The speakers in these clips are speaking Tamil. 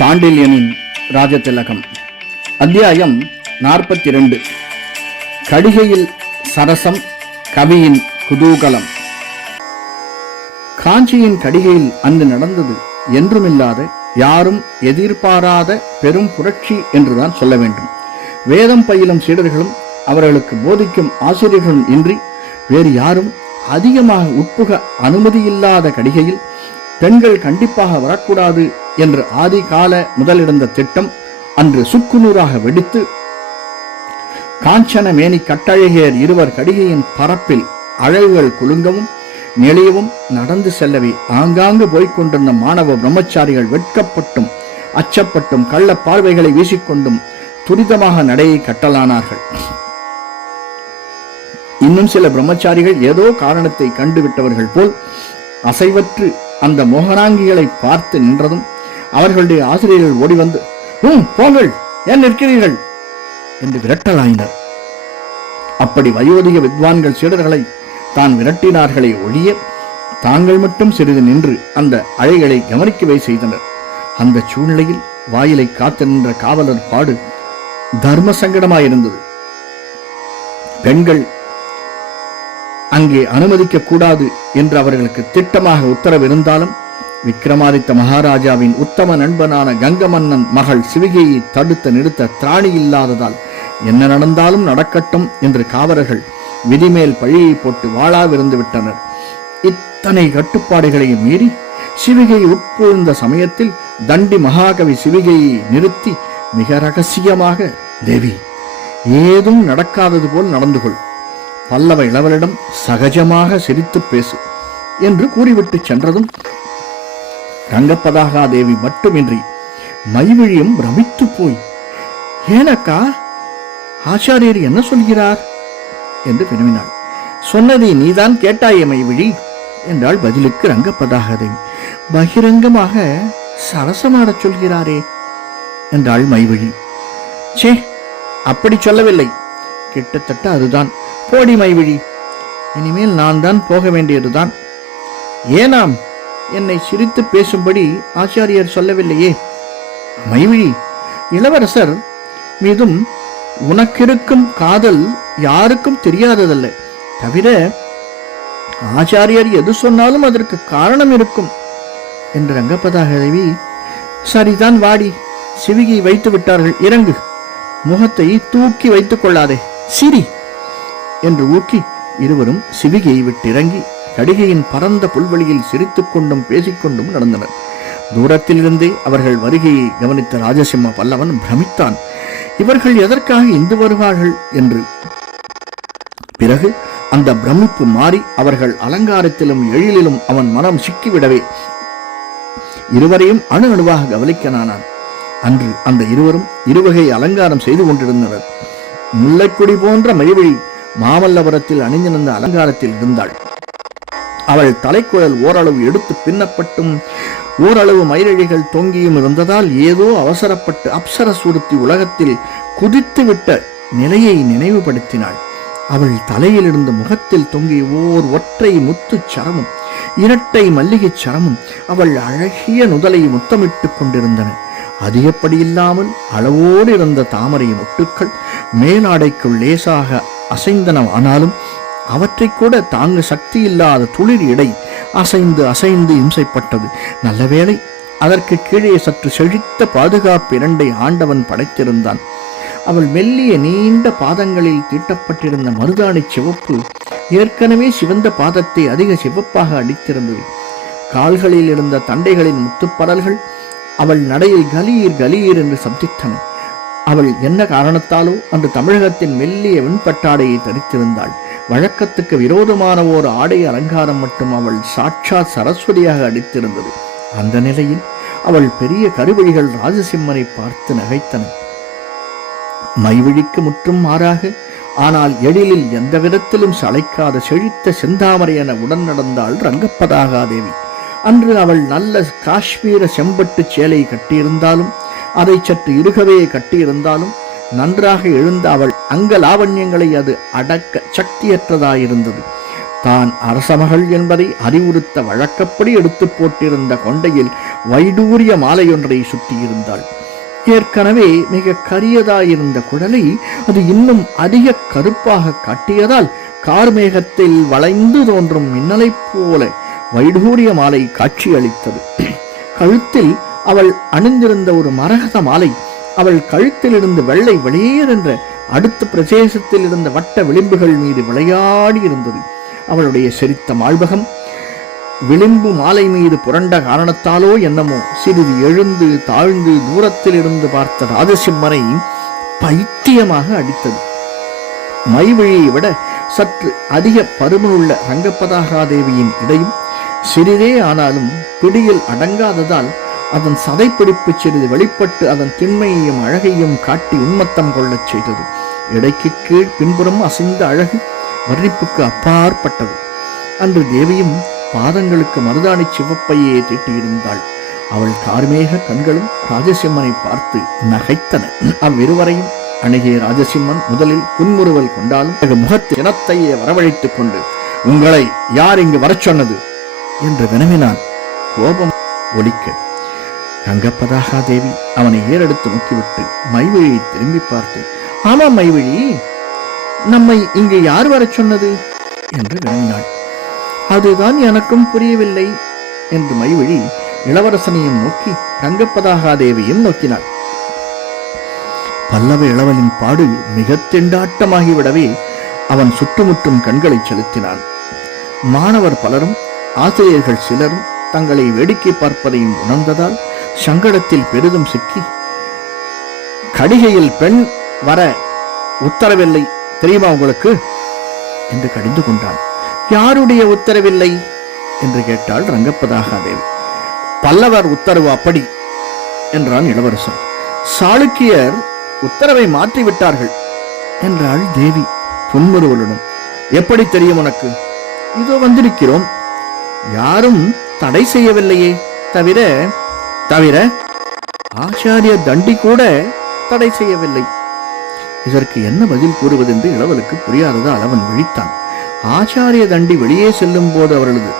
சாண்டில்யனின் ராஜதிலகம். அத்தியாயம் நாற்பத்தி ரெண்டு கடிகையில் சரசம் கவியின் குதூகலம். காஞ்சியின் கடிகையில் அன்று நடந்தது என்றுமில்லாத யாரும் எதிர்பாராத பெரும் புரட்சி என்றுதான் சொல்ல வேண்டும். வேதம் பயிலும் சீடர்களும் அவர்களுக்கு போதிக்கும் ஆசிரியர்களும் இன்றி வேறு யாரும் அதிகமாக உட்புக அனுமதியில்லாத கடிகையில் பெண்கள் கண்டிப்பாக வரக்கூடாது என்று ஆதி கால முதலிருந்த திட்டம் அன்று சுக்குநூறாக வெடித்து காஞ்சன மேனி கட்டழகியர் இருவர் கடிகையின் பரப்பில் அழகுகள் குலுங்கவும் நெளியவும் நடந்து செல்லவே. ஆங்காங்கு போய்க் கொண்டிருந்த மாணவ பிரம்மச்சாரிகள் வெட்கப்பட்டும் அச்சப்பட்டும் கள்ள பார்வைகளை வீசிக்கொண்டும் துரிதமாக நடையை கட்டலானார்கள். இன்னும் சில பிரம்மச்சாரிகள் ஏதோ காரணத்தை கண்டுவிட்டவர்கள் போல் அசைவற்று அந்த மோகனாங்கிகளை பார்த்து நின்றதும் அவர்களுடைய ஆசிரியர்கள் ஓடி வந்து "ம், போங்கள் ஏன் நிற்கிறீர்கள்? என்று விரட்டலாயினர். அப்படி வயோதிக வித்வான்கள் சீடர்களை தான் விரட்டினார்களே ஒழிய தாங்கள் மட்டும் சிறிது நின்று அந்த அழைகளை கவனிக்கவே செய்தனர். அந்த சூழ்நிலையில் வாயிலை காத்து நின்ற காவலர் பாடு தர்ம சங்கடமாயிருந்தது. பெண்கள் அங்கே அனுமதிக்க கூடாது என்று அவர்களுக்கு திட்டமாக உத்தரவு இருந்தாலும் விக்ரமாதித்த மகாராஜாவின் உத்தம நண்பனான கங்க மன்னன் மகள் சிவிகையை தடுத்த நிறுத்த திராணி இல்லாததால் என்ன நடந்தாலும் நடக்கட்டும் என்று காவலர்கள் விதிமேல் பழியை போட்டு வாழாவிருந்து விட்டனர். இத்தனை கட்டுப்பாடுகளையும் மீறி சிவிகை உட்புழ்ந்த சமயத்தில் தண்டி மகாகவி சிவிகையை நிறுத்தி மிக ரகசியமாக தேவி ஏதும் நடக்காதது போல் நடந்து கொள். பல்லவ இளவலிடம் சகஜமாக சிரித்துப் பேசு என்று கூறிவிட்டு சென்றதும் ரங்கப்பதாகா தேவி மட்டுமின்றி மைவிழியும் பிரமித்து போய் ஏனக்கா ஆச்சாரியர் என்ன சொல்கிறார்? என்று வினவினாள். சொன்னதை நீதான் கேட்டாயே மைவிழி என்றாள் பதிலுக்கு ரங்கப்பதாக தேவி. பகிரங்கமாக சரசமாடச் சொல்கிறாரே என்றாள் மைவிழி. சே அப்படி சொல்லவில்லை. கிட்டத்தட்ட அதுதான். போடி மைவிழி. இனிமேல் நான் தான் போக வேண்டியதுதான். ஏனாம் என்னை சிரித்து பேசும்படி ஆச்சாரியர் சொல்லவில்லையே. மைவிழி இளவரசர் மீதும் உனக்கிருக்கும் காதல் யாருக்கும் தெரியாததல்ல. தவிர ஆச்சாரியர் எது சொன்னாலும் அதற்கு காரணம் இருக்கும் என்று ரங்கபதாகதேவி சரிதான் வாடி சிவிகை வைத்து விட்டார்கள் இறங்கு. முகத்தை தூக்கி வைத்துக் கொள்ளாதே. சிரி என்று ஊக்கி இருவரும் சிவிகையை விட்டிறங்கி கடிகையின் பரந்த புல்வெளியில் சிரித்துக் கொண்டும் பேசிக்கொண்டும் நடந்தனர். தூரத்திலிருந்தே அவர்கள் வருகையை கவனித்த ராஜசிம்ம பல்லவன் பிரமித்தான். இவர்கள் எதற்காக இந்து வருவார்கள் என்று. பிறகு அந்த பிரமிப்பு மாறி அவர்கள் அலங்காரத்திலும் எழிலிலும் அவன் மனம் சிக்கிவிடவே இருவரையும் அணு அணுவாக கவனிக்கனானான் அன்று அந்த இருவரும் இருவகை அலங்காரம் செய்து கொண்டிருந்தனர். முல்லைக்குடி போன்ற மயிவழி மாமல்லபுரத்தில் அணிந்திருந்த அலங்காரத்தில் இருந்தாள். அவள் தலைக்குழல் ஓரளவு எடுத்து பின்னப்பட்டும் ஓரளவு மயிரழிகள் தொங்கியும் இருந்ததால் ஏதோ அவசரப்பட்டு அப்சர சுருத்தி உலகத்தில் குதித்துவிட்ட நிலையை நினைவுபடுத்தினாள். அவள் தலையில் இருந்த முகத்தில் தொங்கிய ஓர் ஒற்றை முத்துச் சரமும் இரட்டை மல்லிகைச் சரமும் அவள் அழகிய நுதலை முத்தமிட்டுக் கொண்டிருந்தன. அது அளவோடு இருந்த தாமரை முட்டுக்கள் மேலாடைக்குள் லேசாக அசைந்தன ஆனாலும் அவற்றை கூட தாங்க சக்தி இல்லாத துளிர் இடை அசைந்து அசைந்து இம்சைப்பட்டது. நல்லவேளை அதற்கு கீழே சற்று செழித்த பாதுகாப்பு இரண்டை ஆண்டவன் படைத்திருந்தான். அவள் மெல்லிய நீண்ட பாதங்களில் தீட்டப்பட்டிருந்த மருதாணி சிவப்பு ஏற்கனவே சிவந்த பாதத்தை அதிக சிவப்பாக அடித்திருந்தது. கால்களில் இருந்த தண்டைகளின் முத்துப்படல்கள் அவள் நடையில் கலீர் கலீர் என்று சப்தித்தன. அவள் என்ன காரணத்தாலோ அன்று தமிழகத்தின் மெல்லிய வெண்பட்டாடையை தரித்திருந்தாள். வழக்கத்துக்கு விரோதமான ஓர் ஆடை அலங்காரம் மட்டும் அவள் சாட்சாத் சரஸ்வதியாக அடித்திருந்தது. அந்த நிலையில் அவள் பெரிய கருவழிகள் ராஜசிம்மனை பார்த்து நகைத்தன. மைவிழிக்கு முற்றும் மாறாக ஆனால் எழிலில் எந்த விதத்திலும் சளைக்காத செழித்த செந்தாமரை என உடன் நடந்தாள் ரங்கப்பதாகாதேவி. அன்று அவள் நல்ல காஷ்மீர செம்பட்டு சேலை கட்டியிருந்தாலும் அதை சற்று இருகவே கட்டியிருந்தாலும் நன்றாக எழுந்த அவள் அங்க லாவண்யங்களை அது அடக்க சக்தியற்றதாயிருந்தது. தான் அரசமகள் என்பதை அறிவுறுத்த வழக்கப்படி எடுத்து போட்டிருந்த கொண்டையில் வைடூரிய மாலையொன்றை சுற்றியிருந்தாள். ஏற்கனவே மிக கரியதாயிருந்த குடலை அது இன்னும் அதிக கருப்பாக காட்டியதால் கார்மேகத்தில் வளைந்து தோன்றும் மின்னலைப் போல வைடூரிய மாலை காட்சியளித்தது. கழுத்தில் அவள் அணிந்திருந்த ஒரு மரகத மாலை அவள் கழுத்திலிருந்து வெள்ளை வெளியேறென்ற அடுத்த பிரதேசத்தில் இருந்த வட்ட விளிம்புகள் மீது விளையாடி இருந்தது. அவளுடைய செரித்த மாழ்பகம் விளிம்பு மாலை மீது புரண்ட காரணத்தாலோ என்னமோ சிறிது எழுந்து தாழ்ந்து தூரத்தில் இருந்து பார்த்த ராஜசிம்மனை பைத்தியமாக அடித்தது. மைவிழியை விட சற்று அதிக பருமனுள்ள ரங்கப்பதாகாதேவியின் இடையும் சிறிதே ஆனாலும் பிடியில் அடங்காததால் அதன் சதைப்பிடிப்பு சிறிது வெளிப்பட்டு அதன் திண்மையையும் அழகையும் காட்டி உன்மத்தம் கொள்ளச் செய்தது. இடைக்கு கீழ் பின்புறம் அசைந்த அழகு வர்ணிப்புக்கு அப்பாற்பட்டது. அன்று தேவியும் பாதங்களுக்கு மருதாணி சிவப்பையே தீட்டியிருந்தாள். அவள் கார்மேக கண்களும் ராஜசிம்மனை பார்த்து நகைத்தன. அவ்விருவரையும் அணுகிய ராஜசிம்மன் முதலில் புன்முறுவல் கொண்டாலும் பிறகு முகத்து இனத்தையே வரவழைத்துக் கொண்டு உங்களை யார் இங்கு வரச் சொன்னது? என்று வினவினான். கோபம் ஒலிக்க ரங்கப்பதாகா தேவி அவனை ஏறெடுத்து நோக்கிவிட்டு மைவழியை திரும்பி பார்த்து ஆமாம் மைவழி நம்மை இங்கு யார் வரச் சொன்னது? என்று வினவினாள். அதுதான் எனக்கும் புரியவில்லை என்று மைவழி இளவரசனையும் நோக்கி ரங்கப்பதாகாதேவியும் நோக்கினாள். பல்லவ இளவலின் பாடு மிக திண்டாட்டமாகிவிடவே அவன் சுற்றுமுற்றும் கண்களை செலுத்தினான் மாணவர் பலரும் ஆசிரியர்கள் சிலரும் தங்களை வேடிக்கை பார்ப்பதையும் உணர்ந்ததால் சங்கடத்தில் பெரிதும் சிக்கி. கடிகையில் பெண் வர உத்தரவில்லை தெரியுமா உங்களுக்கு? என்று கடிந்து கொண்டான். யாருடைய உத்தரவில்லை? என்று கேட்டாள் ரங்கப்பதாகாதேவி. பல்லவர் உத்தரவு அப்படி என்றான் இளவரசன் சாளுக்கியர் உத்தரவை மாற்றிவிட்டார்கள் என்றாள் தேவி புன்முறுவலுடன் எப்படி தெரியும் உனக்கு? இதோ வந்திருக்கிறோம். யாரும் தடை செய்யவில்லையே தவிர தவிர ஆச்சாரிய தண்டி கூட தடை செய்யவில்லை. இதற்கு என்ன பதில் கூறுவதென்று இளவலுக்கு புரியாததால் அவன் விழித்தான். ஆச்சாரிய தண்டி வெளியே செல்லும் போது அவர்களது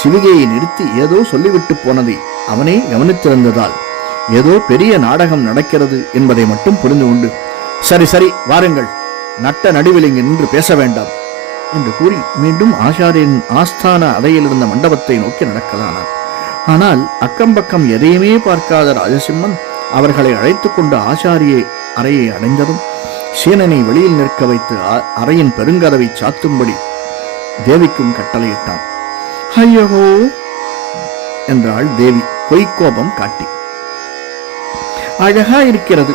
சிவிகையை நிறுத்தி ஏதோ சொல்லிவிட்டு போனதை அவனே கவனித்திருந்ததால் ஏதோ பெரிய நாடகம் நடக்கிறது என்பதை மட்டும் புரிந்து கொண்டு சரி சரி வாருங்கள் நட்ட நடுவில் இங்கு நின்று பேச வேண்டாம் என்று கூறி மீண்டும் ஆச்சாரியன் ஆஸ்தான அறையில் இருந்த மண்டபத்தை நோக்கி நடக்கலானார் ஆனால் அக்கம்பக்கம் எதையுமே பார்க்காத ராஜசிம்மன் அவர்களை அழைத்துக் கொண்டு ஆச்சாரிய அறையை அடைந்ததும் சீனனை வெளியில் நிற்க வைத்து அ- அறையின் பெருங்கதவை சாத்தும்படி தேவிக்கும் கட்டளையிட்டான். ஐயோ என்றாள் தேவி பொய்க்கோபம் காட்டி. அழகா இருக்கிறது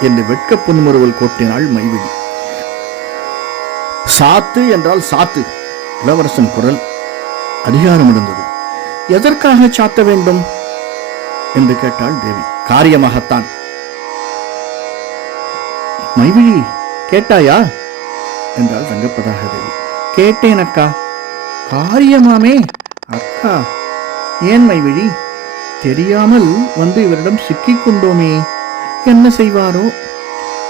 என்று வெட்க புன்முறுவல் கோட்டினாள் மைவிழி சாத்து என்றால் சாத்து இளவரசன் குரல் அதிகாரம் இருந்தது எதற்காக சாத்த வேண்டும்? என்று கேட்டாள் தேவி. காரியமாகத்தான். மைவிழி கேட்டாயா? என்றாள் ரங்கப்பதாக தேவி. கேட்டேன் அக்கா காரியமாமே அக்கா. ஏன் மைவிழி? தெரியாமல் வந்து இவரிடம் சிக்கிக் கொண்டோமே. என்ன செய்வாரோ?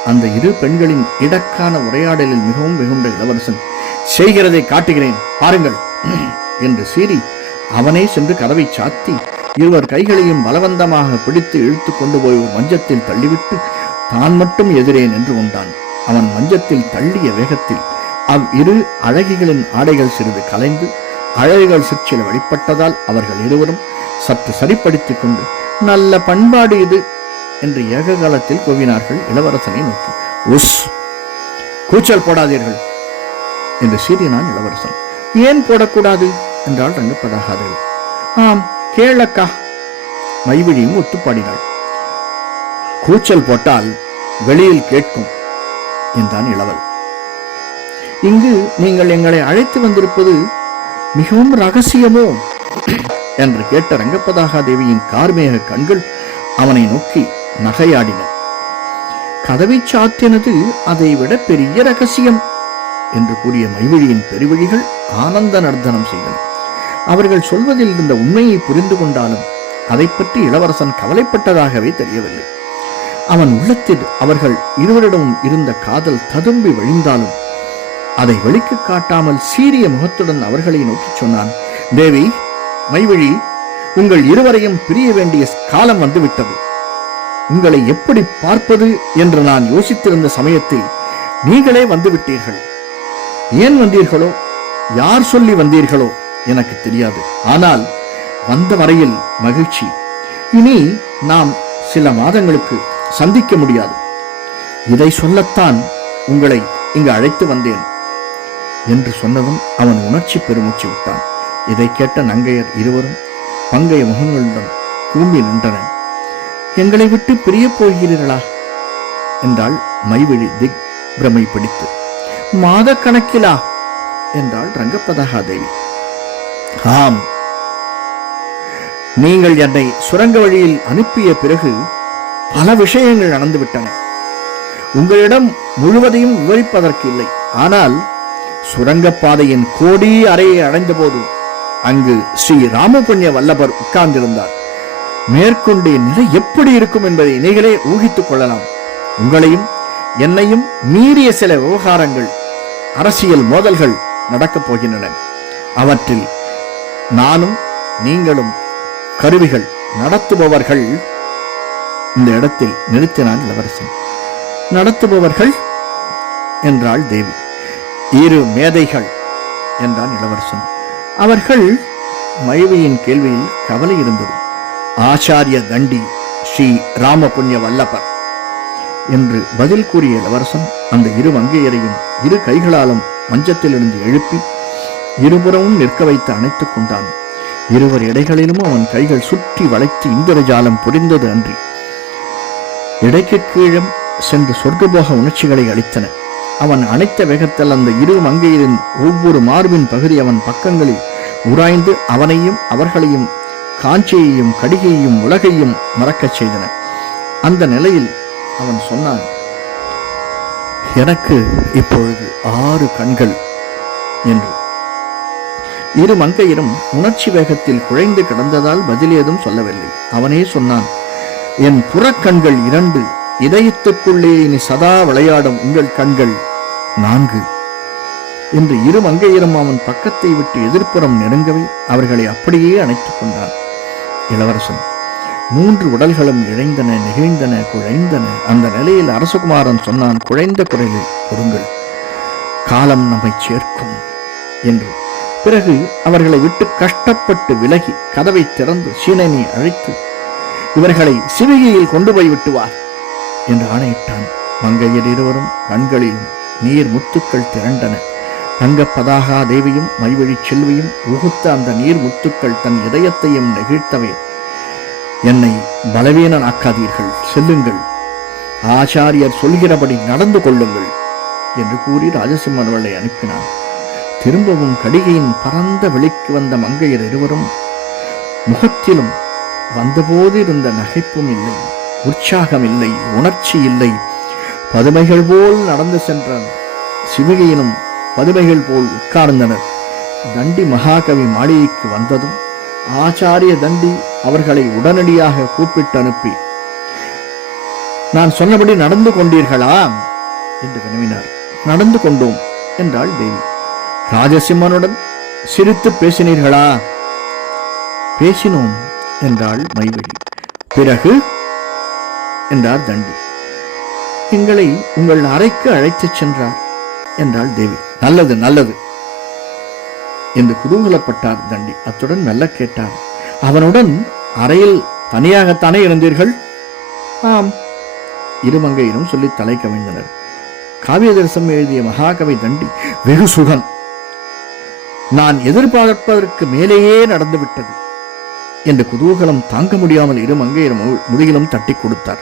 அந்த இரு பெண்களின் இடக்கான உரையாடலில் மிகவும் வெகுண்ட இளவரசன் செய்கிறதை காட்டுகிறேன் பாருங்கள் என்று சீறி அவனே சென்று கதவை சாத்தி இருவர் கைகளையும் பலவந்தமாக பிடித்து இழுத்து கொண்டு போய் ஒரு மஞ்சத்தில் தள்ளிவிட்டு தான் மட்டும் எதிரே நின்று கொண்டான். அவன் மஞ்சத்தில் தள்ளிய வேகத்தில் அவ் இரு அழகிகளின் ஆடைகள் சிறிது கலைந்து அழகுகள் சிற்சில வெளிப்பட்டதால் அவர்கள் இருவரும் சற்று சரிப்படுத்திக் கொண்டு நல்ல பண்பாடு இது என்று ஏக காலத்தில் கூவினார்கள் இளவரசனை நோக்கி. உஸ் கூச்சல் போடாதீர்கள் என்று சீறினான் இளவரசன். ஏன் போடக்கூடாது? என்றாள் ரங்கப்பதாகாதேவி ஆம் கேளக்கா. மைவிழியும் ஒத்துப்பாடினாள். கூச்சல் போட்டால் வெளியில் கேட்கும் என்றான் இளவல். இங்கு நீங்கள் எங்களை அழைத்து வந்திருப்பது மிகவும் ரகசியமோ? என்று கேட்ட ரங்கப்பதாகாதேவியின் கார்மேக கண்கள் அவனை நோக்கி நகையாடின. கதவை சாத்தினது அதைவிட பெரிய ரகசியம் என்று கூறிய மைவிழியின் பெருவிழிகள் ஆனந்த நர்த்தனம் செய்தன. அவர்கள் சொல்வதில் இருந்த உண்மையை புரிந்து கொண்டாலும் அதை பற்றி இளவரசன் கவலைப்பட்டதாகவே தெரியவில்லை. அவன் உள்ளத்தில் அவர்கள் இருவரிடமும் இருந்த காதல் ததும்பி வழிந்தாலும் அதை வெளிக்கு காட்டாமல் சீரிய முகத்துடன் அவர்களை நோக்கி சொன்னான் தேவி மைவழி உங்கள் இருவரையும் பிரிய வேண்டிய காலம் வந்துவிட்டது. உங்களை எப்படி பார்ப்பது என்று நான் யோசித்திருந்த சமயத்தில் நீங்களே வந்துவிட்டீர்கள். ஏன் வந்தீர்களோ? யார் சொல்லி வந்தீர்களோ? எனக்கு தெரியாது. ஆனால் வந்த வரையில் மகிழ்ச்சி. இனி நாம் சில மாதங்களுக்கு சந்திக்க முடியாது. இதை சொல்லத்தான் உங்களை இங்கு அழைத்து வந்தேன். என்று சொன்னதும் அவன் உணர்ச்சி பெருமூச்சு விட்டான். இதை கேட்ட நங்கையர் இருவரும் பங்கைய முகங்களுடன் கூம்பி நின்றனர். எங்களை விட்டு பிரியப் போகிறீர்களா? என்றாள் மைவிழி திக் பிரமை பிடித்து மாத கணக்கிலா என்றாள் ரங்கப்பதகாதேவி ஆம். நீங்கள் என்னை சுரங்க வழியில் அனுப்பிய பிறகு பல விஷயங்கள் நடந்துவிட்டன. உங்களிடம் முழுவதையும் விவரிப்பதற்கு இல்லை ஆனால் சுரங்கப்பாதையின் கோடி அறையை அடைந்தபோது அங்கு ஸ்ரீ ராமபுண்ணிய வல்லபர் உட்கார்ந்திருந்தார். மேற்கொண்டே நிலை எப்படி இருக்கும் என்பதை நீங்களே ஊகித்துக் கொள்ளலாம். உங்களையும் என்னையும் மீறிய சில விவகாரங்கள் அரசியல் மோதல்கள் நடக்கப் போகின்றன. அவற்றில் நானும் நீங்களும் கருவிகள் நடத்துபவர்கள். இந்த இடத்தில் நிறுத்தினான் இளவரசன். நடத்துபவர்கள் என்றாள் தேவி. இரு மேதைகள் என்றான் இளவரசன். அவர்கள் மைவியின் கேள்வியில் கவலை இருந்தது. ஆச்சாரிய தண்டி ஸ்ரீ ராமபுண்ணிய வல்லபர் என்று பதில் கூறிய இளவரசன் அந்த இரு வங்கையரையும் இரு கைகளாலும் மஞ்சத்திலிருந்து எழுப்பி இருபுறமும் நிற்க வைத்து அணைத்துக் கொண்டான். இருவர் இடைகளிலும் அவன் கைகள் சுற்றி வளைத்து இந்திரஜாலம் புரிந்தது அன்றி. இடைக்கு கீழும் சென்று சொர்க்கபோக உணர்ச்சிகளை அளித்தன. அவன் அணைத்த வேகத்தில் அந்த இரு மங்கையரின் ஒவ்வொரு மார்பின் பகுதி அவன் பக்கங்களில் உராய்ந்து அவனையும் அவர்களையும் காஞ்சியையும் கடிகையையும் உலகையும் மறக்கச் செய்தன. அந்த நிலையில் அவன் சொன்னான் எனக்கு இப்பொழுது ஆறு கண்கள் என்று. இரு மங்கையரும் உணர்ச்சி வேகத்தில் குழைந்து கிடந்ததால் பதில் ஏதும் சொல்லவில்லை. அவனே சொன்னான் என் புறக்கண்கள் இரண்டு இதயத்துக்குள்ளே இனி சதா விளையாடும் உங்கள் கண்கள் நான்கு. என்று இரு மங்கையரும் அவன் பக்கத்தை விட்டு எதிர்ப்புறம் நெருங்கவே அவர்களை அப்படியே அணைத்துக் கொண்டான் இளவரசன் மூன்று உடல்களும் இழைந்தன நெகிழ்ந்தன குழைந்தன. அந்த நிலையில் அரசகுமாரன் சொன்னான் குழைந்த குரலில் பொருங்கள் காலம் நம்மை சேர்க்கும் என்று. பிறகு அவர்களை விட்டு கஷ்டப்பட்டு விலகி கதவை திறந்து சீனனை அழைத்து இவர்களை சிவிகையில் கொண்டு போய் விட்டுவார் என்று ஆணையிட்டான். மங்கையர் இருவரும் கண்களிலும் நீர் முத்துக்கள் திரண்டன. தங்க பதாகா தேவியும் மைவழி செல்வியும் உகுத்த அந்த நீர் முத்துக்கள் தன் இதயத்தையும் நெகிழ்த்தவே என்னை பலவீனனாக்காதீர்கள். செல்லுங்கள். ஆச்சாரியர் சொல்கிறபடி நடந்து கொள்ளுங்கள் என்று கூறி ராஜசிம்மன் அவளை அனுப்பினான். திரும்பவும் கடிகையின் பரந்த வெளிக்கு வந்த மங்கையர் இருவரும் முகத்திலும் வந்தபோது இருந்த நகைப்பும் இல்லை உற்சாகம் இல்லை உணர்ச்சி இல்லை. பதுமைகள் போல் நடந்து சென்ற சிவகையிலும் பதுமைகள் போல் உட்கார்ந்தனர். தண்டி மகாகவி மாளிகைக்கு வந்ததும் ஆச்சாரிய தண்டி அவர்களை உடனடியாக கூப்பிட்டு அனுப்பி நான் சொன்னபடி நடந்து கொண்டீர்களா? என்று வினவினார் நடந்து கொண்டோம் என்றாள் தேவி. ராஜசிம்மனுடன் சிரித்து பேசினீர்களா? பேசினோம் என்றாள் மைவழி பிறகு? என்றார் தண்டி. எங்களை உங்கள் அறைக்கு அழைத்துச் சென்றார் என்றாள் தேவி. நல்லது நல்லது என்று குதூகலப்பட்டார் தண்டி. அத்துடன் மெல்ல கேட்டார். அவனுடன் அறையில் தனியாகத்தானே இருந்தீர்கள்? ஆம் இருமங்கையிலும் சொல்லி தலை கவிழ்ந்தனர் காவியதரசம் எழுதிய மகாகவி தண்டி வெகு சுகன். நான் எதிர்பார்ப்பதற்கு மேலேயே நடந்துவிட்டது என்று குதூகலம் தாங்க முடியாமல் இரு மங்கையரும் முதுகிலும் தட்டி கொடுத்தார்.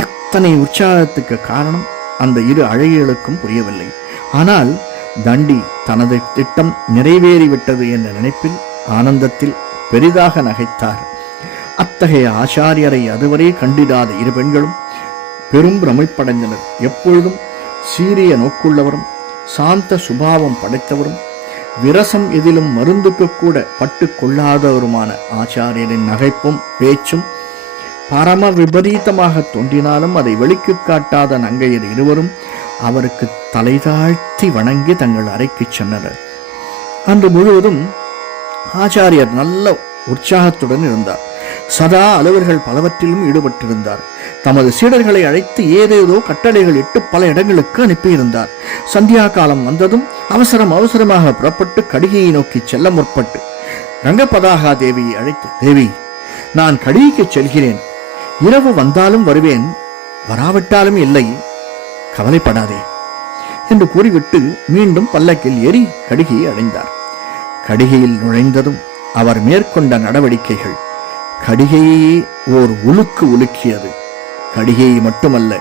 அத்தனை உற்சாகத்துக்கு காரணம் அந்த இரு அழகிகளுக்கும் புரியவில்லை. ஆனால் தண்டி தனது திட்டம் நிறைவேறிவிட்டது என்ற நினைப்பில் ஆனந்தத்தில் பெரிதாக நகைத்தார். அத்தகைய ஆச்சாரியரை அதுவரை கண்டிடாத இரு பெண்களும் பெரும் பிரமிப்படைந்தனர். எப்பொழுதும் சீரிய நோக்குள்ளவரும் சாந்த சுபாவம் படைத்தவரும் விரசம் எதிலும் மருந்துக்கு கூட பட்டு கொள்ளாதவருமான ஆச்சாரியரின் நகைப்பும் பேச்சும் பரம விபரீதமாக தோன்றினாலும் அதை வெளிக்கு காட்டாத நங்கையர் இருவரும் அவருக்கு தலை தாழ்த்தி வணங்கி தங்கள் அறைக்கு சென்றனர். அன்று முழுவதும் ஆச்சாரியர் நல்ல உற்சாகத்துடன் இருந்தார். சதா அலுவல்கள் பலவற்றிலும் ஈடுபட்டிருந்தார். தமது சீடர்களை அழைத்து ஏதேதோ கட்டளைகள் இட்டு பல இடங்களுக்கு அனுப்பியிருந்தார். சந்தியா காலம் வந்ததும் அவசரம் அவசரமாக புறப்பட்டு கடிகையை நோக்கி செல்ல முற்பட்டு ரங்கபதாகா தேவியை அழைத்து தேவி நான் கடிகைக்கு செல்கிறேன். இரவு வந்தாலும் வருவேன் வராவிட்டாலும் இல்லை. கவலைப்படாதே. என்று கூறிவிட்டு மீண்டும் பல்லக்கில் ஏறி கடிகையை அடைந்தார். கடிகையில் நுழைந்ததும் அவர் மேற்கொண்ட நடவடிக்கைகள் கடிகையே ஓர் உலுக்கு உலுக்கியது. கடிகையை மட்டுமல்ல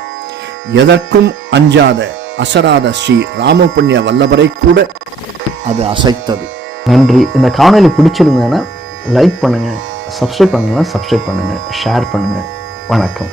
எதற்கும் அஞ்சாத அசராத ஸ்ரீ ராமபுண்ணிய வல்லவரை கூட அது அசைத்தது. நன்றி. இந்த காணொலி பிடிச்சிருந்ததுன்னா லைக் பண்ணுங்கள் சப்ஸ்கிரைப் பண்ணுங்கன்னா சப்ஸ்கிரைப் பண்ணுங்கள் ஷேர் பண்ணுங்கள் வணக்கம்.